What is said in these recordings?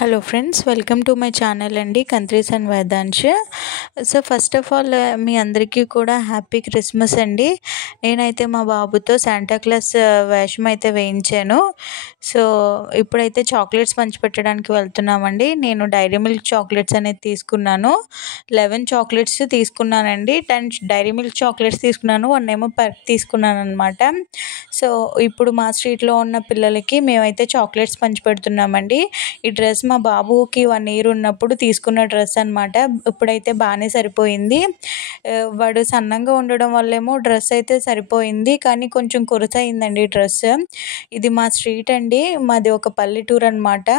Hello friends, welcome to my channel అండి, countries and Vedansh. So first of all మీ అందరికీ కూడా హ్యాపీ క్రిస్మస్ అండి. నేనైతే మా బాబుతో శాంటాక్లాస్ వేషం అయితే వేయించాను. సో ఇప్పుడైతే చాక్లెట్స్ పంచిపెట్టడానికి వెళ్తున్నామండి. నేను డైరీ మిల్క్ చాక్లెట్స్ అనేది తీసుకున్నాను. 11 చాక్లెట్స్ తీసుకున్నానండి. 10 డైరీ మిల్క్ చాక్లెట్స్ తీసుకున్నాను, 1 ఏమో పర్క్ తీసుకున్నాను అనమాట. సో ఇప్పుడు మా స్ట్రీట్లో ఉన్న పిల్లలకి మేమైతే చాక్లెట్స్ పంచిపెడుతున్నామండి. ఈ డ్రెస్ మా బాబుకి 1 ఇయర్ ఉన్నప్పుడు తీసుకున్న డ్రెస్ అనమాట. ఇప్పుడైతే బాగానే సరిపోయింది. వాడు సన్నంగా ఉండడం వల్లేమో డ్రెస్ అయితే సరిపోయింది, కానీ కొంచెం కురసయిందండి డ్రెస్. ఇది మా స్ట్రీట్ అండి, మాది ఒక పల్లెటూరు అనమాట.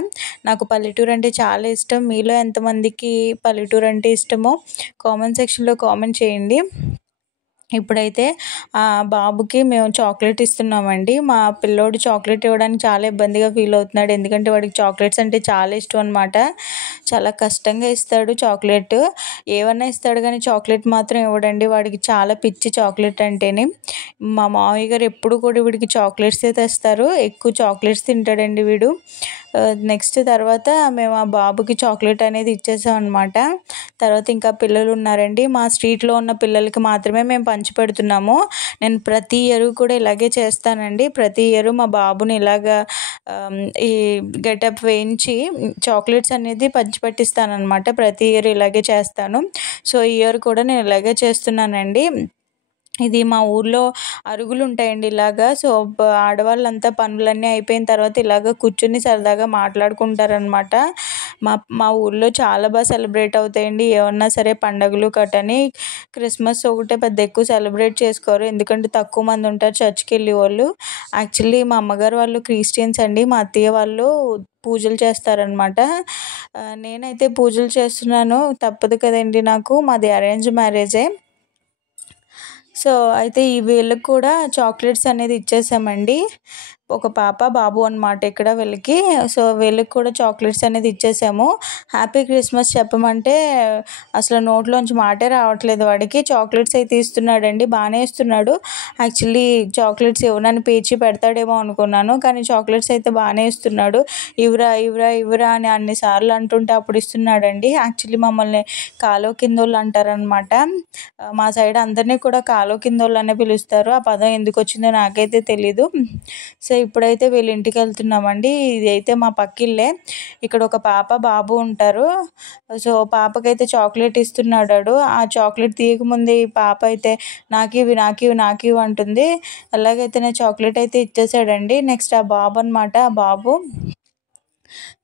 నాకు పల్లెటూరు అంటే చాలా ఇష్టం. మీలో ఎంతమందికి పల్లెటూరు అంటే ఇష్టమో కామెంట్ సెక్షన్లో కామెంట్ చేయండి. ఇప్పుడైతే బాబుకి మేము చాక్లెట్ ఇస్తున్నామండి. మా పిల్లోడు చాక్లెట్ ఇవ్వడానికి చాలా ఇబ్బందిగా ఫీల్ అవుతున్నాడు, ఎందుకంటే వాడికి చాక్లెట్స్ అంటే చాలా ఇష్టం అనమాట. చాలా కష్టంగా ఇస్తాడు చాక్లెట్. ఏమన్నా ఇస్తాడు కానీ చాక్లెట్ మాత్రం ఇవ్వడండి. వాడికి చాలా పిచ్చి చాక్లెట్ అంటేనే. మా మామయ్య గారు ఎప్పుడు కూడా వీడికి చాక్లెట్సే తెస్తారు. ఎక్కువ చాక్లెట్స్ తింటాడండి వీడు. నెక్స్ట్ తర్వాత మేము ఆ బాబుకి చాక్లెట్ అనేది ఇచ్చేసాం అనమాట. తర్వాత ఇంకా పిల్లలు ఉన్నారండి. మా స్ట్రీట్లో ఉన్న పిల్లలకి మాత్రమే మేము పంచిపెడుతున్నాము. నేను ప్రతి ఇయర్ కూడా ఇలాగే చేస్తానండి. ప్రతి ఇయర్ మా బాబుని ఇలాగా ఈ గెటప్ వేయించి చాక్లెట్స్ అనేది పంచిపెట్టిస్తానమాట. ప్రతి ఇయర్ ఇలాగే చేస్తాను. సో ఈ ఇయర్ కూడా నేను ఇలాగే చేస్తున్నానండి. ఇది మా ఊర్లో అరుగులు ఉంటాయండి ఇలాగా. సో ఆడవాళ్ళంతా పనులన్నీ అయిపోయిన తర్వాత ఇలాగ కూర్చుని సరదాగా మాట్లాడుకుంటారనమాట. మా ఊర్లో చాలా బాగా సెలబ్రేట్ అవుతాయండి. ఏమన్నా సరే పండగలు కట్టని. క్రిస్మస్ ఒకటే పెద్ద ఎక్కువ సెలబ్రేట్ చేసుకోరు, ఎందుకంటే తక్కువ మంది ఉంటారు చర్చ్కి వెళ్ళే వాళ్ళు. యాక్చువల్లీ మా అమ్మగారు వాళ్ళు క్రిస్టియన్స్ అండి. మా అత్తయ్య వాళ్ళు పూజలు చేస్తారనమాట. నేనైతే పూజలు చేస్తున్నాను, తప్పదు కదండి నాకు. మాది అరేంజ్ మ్యారేజే. సో అయితే ఈ వీళ్ళకి కూడా చాక్లెట్స్ అనేది ఇచ్చేసామండి. ఒక పాప బాబు అనమాట ఇక్కడ వీళ్ళకి. సో వీళ్ళకి కూడా చాక్లెట్స్ అనేది ఇచ్చేసాము. హ్యాపీ క్రిస్మస్ చెప్పమంటే అసలు నోట్లోంచి మాటే రావట్లేదు వాడికి. చాక్లెట్స్ అయితే ఇస్తున్నాడండి, బాగానే ఇస్తున్నాడు. యాక్చువల్లీ చాక్లెట్స్ ఇవ్వనని పేచి పెడతాడేమో అనుకున్నాను, కానీ చాక్లెట్స్ అయితే బాగానే ఇస్తున్నాడు. ఇవ్వరా ఇవ్వరా ఇవ్వరా అని అన్నిసార్లు అంటుంటే అప్పుడు ఇస్తున్నాడండి. యాక్చువల్లీ మమ్మల్ని కాలో కిందోళ్ళు అంటారనమాట. మా సైడ్ అందరినీ కూడా కాలో కిందోళ్ళు అనే పిలుస్తారు. ఆ పదం ఎందుకు వచ్చిందో నాకైతే తెలీదు. సో ఇప్పుడైతే వీళ్ళ ఇంటికి వెళ్తున్నామండి. ఇది అయితే మా పక్కిల్లే. ఇక్కడ ఒక పాప బాబు ఉంటారు. సో పాపకైతే చాక్లెట్ ఇస్తున్నాడు. ఆ చాక్లెట్ తీయకముందే ఈ పాప అయితే నాకివి నాకివి నాకివి అంటుంది. అలాగైతే నేను చాక్లెట్ అయితే ఇచ్చేసాడండి. నెక్స్ట్ ఆ బాబు అనమాట. ఆ బాబు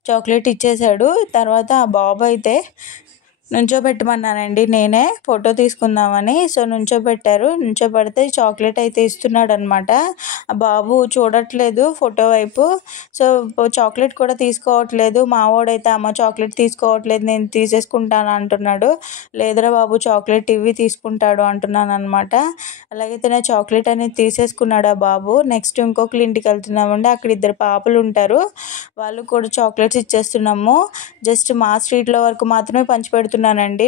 చాక్లెట్ ఇచ్చేసాడు. తర్వాత ఆ బాబు అయితే నుంచోబెట్టమన్నానండి నేనే ఫోటో తీసుకుందామని. సో నుంచోబెట్టారు. నుంచోబెడితే చాక్లెట్ అయితే ఇస్తున్నాడు అనమాట. ఆ బాబు చూడట్లేదు ఫోటో వైపు. సో చాక్లెట్ కూడా తీసుకోవట్లేదు. మావాడైతే అమ్మ చాక్లెట్ తీసుకోవట్లేదు, నేను తీసేసుకుంటాను అంటున్నాడు. లేదురా బాబు చాక్లెట్ ఇవి తీసుకుంటాడు అంటున్నాను అనమాట. అలాగైతే నా చాక్లెట్ అనేది తీసేసుకున్నాడు ఆ బాబు. నెక్స్ట్ ఇంకొకరి ఇంటికి వెళ్తున్నామండి. అక్కడ 2 పాపలు ఉంటారు, వాళ్ళు కూడా చాక్లెట్స్ ఇచ్చేస్తున్నాము. జస్ట్ మా స్ట్రీట్లో వరకు మాత్రమే పంచిపెడుతున్నానండి.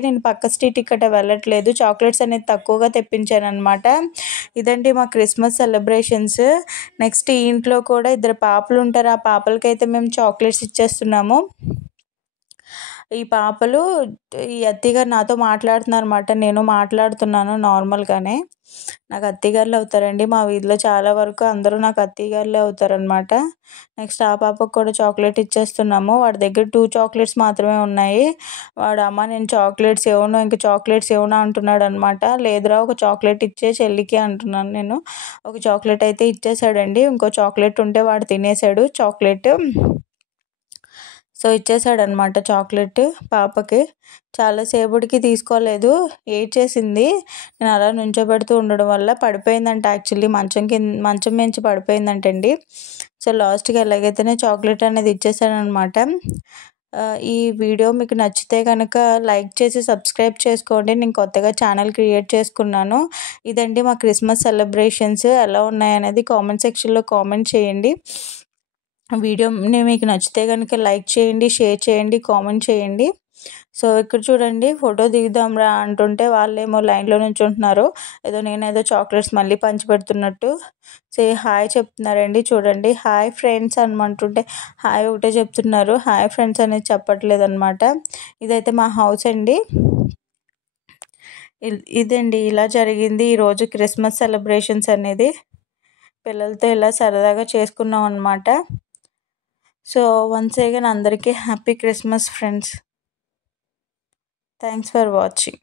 నేను పక్క స్ట్రీట్ ఇక్కడ వెళ్ళట్లేదు. చాక్లెట్స్ అనేది తక్కువగా తెప్పించాను అనమాట. ఇదండి మా క్రిస్మస్ సెలబ్రేషన్స్. నెక్స్ట్ ఈ ఇంట్లో కూడా 2 పాపలు ఉంటారు. ఆ పాపలకైతే మేము చాక్లెట్స్ ఇచ్చేస్తున్నాము. ఈ పాపలు ఈ అత్తయ్యగారు నాతో మాట్లాడుతున్నారు అనమాట. నేను మాట్లాడుతున్నాను నార్మల్గానే. నాకు అత్తయ్యగారులు అవుతారండి. మా వీధిలో చాలా వరకు అందరూ నాకు అత్తయ్యగారులే అవుతారనమాట. నెక్స్ట్ ఆ పాపకు కూడా చాక్లెట్ ఇచ్చేస్తున్నాము. వాడి దగ్గర 2 చాక్లెట్స్ మాత్రమే ఉన్నాయి. వాడు అమ్మ నేను చాక్లెట్స్ ఇవ్వను, ఇంకా చాక్లెట్స్ ఇవ్వను అంటున్నాడు అనమాట. లేదురా ఒక చాక్లెట్ ఇచ్చే చెల్లికి అంటున్నాను నేను. ఒక చాక్లెట్ అయితే ఇచ్చేసాడండి. ఇంకో చాక్లెట్ ఉంటే వాడు తినేసాడు చాక్లెట్. సో ఇచ్చేసాడనమాట చాక్లెట్ పాపకి. చాలాసేపటికి తీసుకోలేదు, ఏడ్చేసింది. నేను అలా నుంచోబెడుతూ ఉండడం వల్ల పడిపోయిందంట. యాక్చువల్లీ మంచం మించి పడిపోయిందంటండి. సో లాస్ట్కి ఎలాగైతేనే చాక్లెట్ అనేది ఇచ్చేసానమాట. ఈ వీడియో మీకు నచ్చితే కనుక లైక్ చేసి సబ్స్క్రైబ్ చేసుకోండి. నేను కొత్తగా ఛానల్ క్రియేట్ చేసుకున్నాను. ఇదండి మా క్రిస్మస్ సెలబ్రేషన్స్ ఎలా ఉన్నాయనేది కామెంట్ సెక్షన్లో కామెంట్ చేయండి. వీడియో మీకు నచ్చితే కనుక లైక్ చేయండి, షేర్ చేయండి, కామెంట్ చేయండి. సో ఇక్కడ చూడండి, ఫోటో దిగుదాం రా అంటుంటే వాళ్ళేమో లైన్లో నుంచుంటున్నారు. నేనేదో చాక్లెట్స్ మళ్ళీ పంచిపెడుతున్నట్టు. హాయ్ చెప్తున్నారండి. చూడండి, హాయ్ ఫ్రెండ్స్ అనమంటుంటే హాయ్ ఒకటే చెప్తున్నారు, హాయ్ ఫ్రెండ్స్ అనేది చెప్పట్లేదు అనమాట. ఇదైతే మా హౌస్ అండి. ఇదండి, ఇలా జరిగింది ఈరోజు క్రిస్మస్ సెలబ్రేషన్స్ అనేది. పిల్లలతో ఇలా సరదాగా చేసుకున్నాం అనమాట. సో వన్స్ అగైన్ అందరికీ happy Christmas friends. Thanks for watching.